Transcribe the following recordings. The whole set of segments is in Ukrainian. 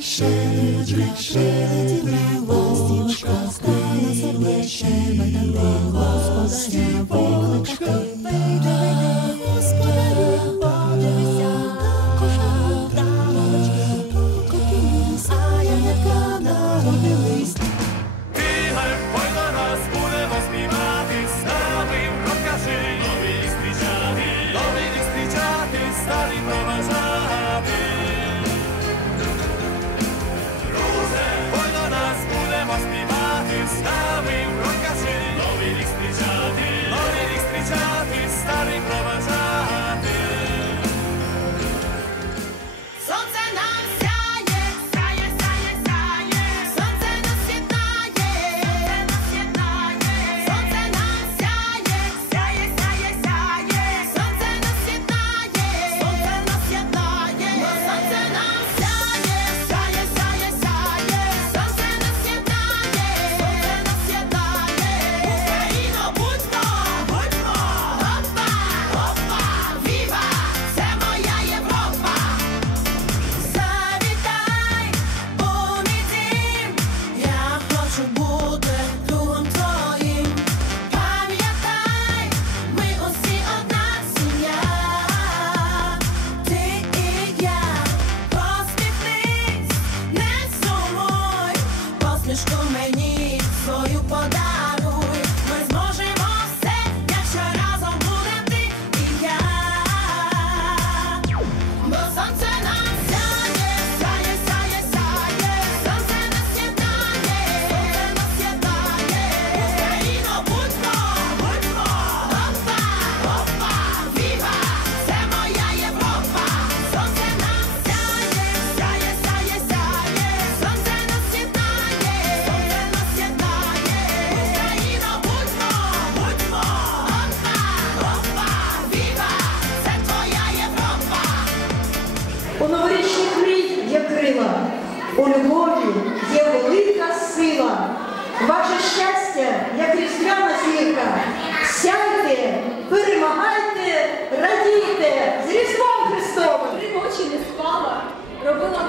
щедрик, щедрик, ластівочка, стане сердече, мене ластівочка. У новорічних мрій є крила, у любові є велика сила. Ваше щастя, як різдвяна зірка. Сяйте, перемагайте, радійте, з Різдвом Христовим! Три ночі не спала, робила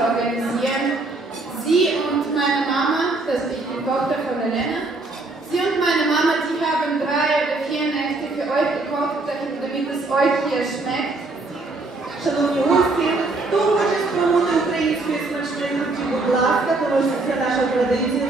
zu organisieren. Sie und meine Mama, das ist die Tochter von Elena, sie und meine Mama, die haben drei oder vier Nächte für euch gekocht, damit es euch hier schmeckt. Шановні гості, хто хоче спробувати української смачної, будь ласка, тому що це наша традиція.